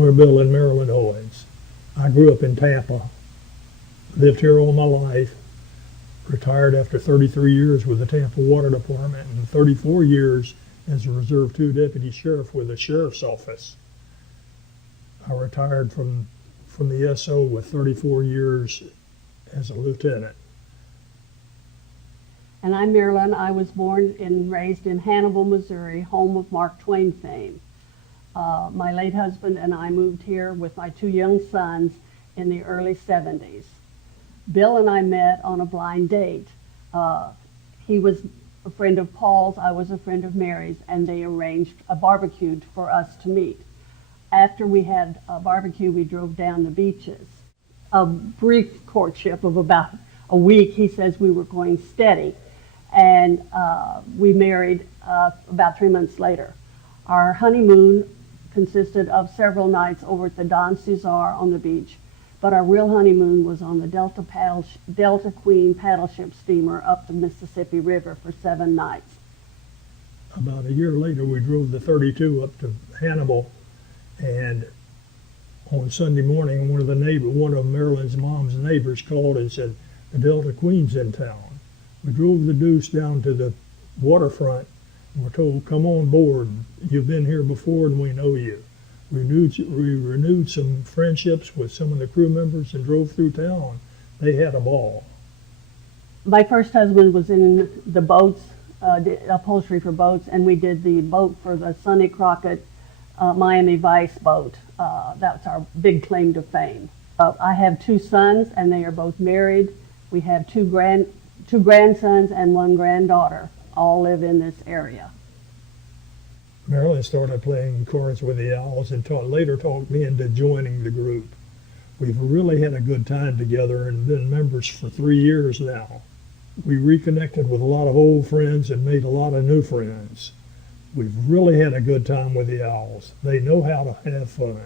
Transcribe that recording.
We're Bill and Marilyn Owens. I grew up in Tampa, lived here all my life, retired after 33 years with the Tampa Water Department and 34 years as a Reserve 2 Deputy Sheriff with the Sheriff's Office. I retired from the SO with 34 years as a lieutenant. And I'm Marilyn. I was born and raised in Hannibal, Missouri, home of Mark Twain fame. My late husband and I moved here with my two young sons in the early 70s. Bill and I met on a blind date. He was a friend of Paul's, I was a friend of Mary's, and they arranged a barbecue for us to meet. After we had a barbecue, we drove down the beaches. A brief courtship of about a week. He says we were going steady, and we married about 3 months later. Our honeymoon consisted of several nights over at the Don Cesar on the beach, but our real honeymoon was on the Delta Queen paddle ship steamer up the Mississippi River for 7 nights. About a year later, we drove the 32 up to Hannibal, and on Sunday morning, one of Marilyn's mom's neighbors called and said, "The Delta Queen's in town." We drove the Deuce down to the waterfront and were told, "Come on board. You've been here before and we know you." We renewed some friendships with some of the crew members and drove through town. They had a ball. My first husband was in the boats, the upholstery for boats, and we did the boat for the Sonny Crockett Miami Vice boat. That's our big claim to fame. I have 2 sons, and they are both married. We have two grandsons and 1 granddaughter. All live in this area. Marilyn started playing cards with the Owls and later talked me into joining the group. We've really had a good time together and been members for 3 years now. We reconnected with a lot of old friends and made a lot of new friends. We've really had a good time with the Owls. They know how to have fun.